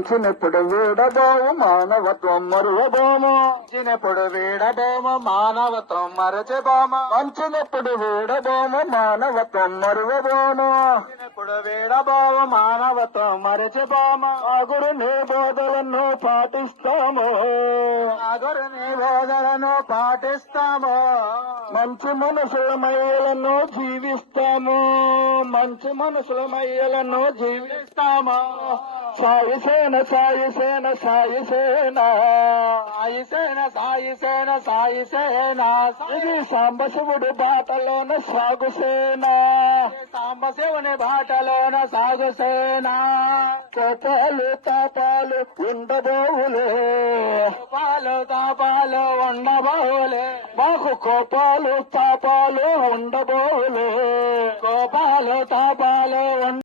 మంచినెప్పుడు వీడబోము మానవత్వం మరువబోము. మంచినెప్పుడు వీడబోము మానవత్వం మరచిపోము. మంచినెప్పుడు వీడబోము మానవత్వం మరువబోము. మంచినెప్పుడు వీడబోము మానవత్వం మరచిపోము. ఆ గురుని బోధలను పాటిస్తాము. ఆ గురుని బోధలను పాటిస్తాము. మంచి మనసుల మయ్యలను జీవిస్తాము. మంచి మనసుల మయ్యలను జీవిస్తాము. సాయిసేన సాయిసేన సాయిసేన సాయిసేన సాయిసేన సాయిసేన ఇది సాంబశివుడి బాటలోన సాగుసేన. సాంబశివుని బాటలోన సాగుసేన. కోపాలు తాపాలు ఉండబోవులే. కోపాలు తాపాలు ఉండబోలే. మాకు కోపాలు తాపాలు ఉండబోవులే. కోపాలు తాపాలు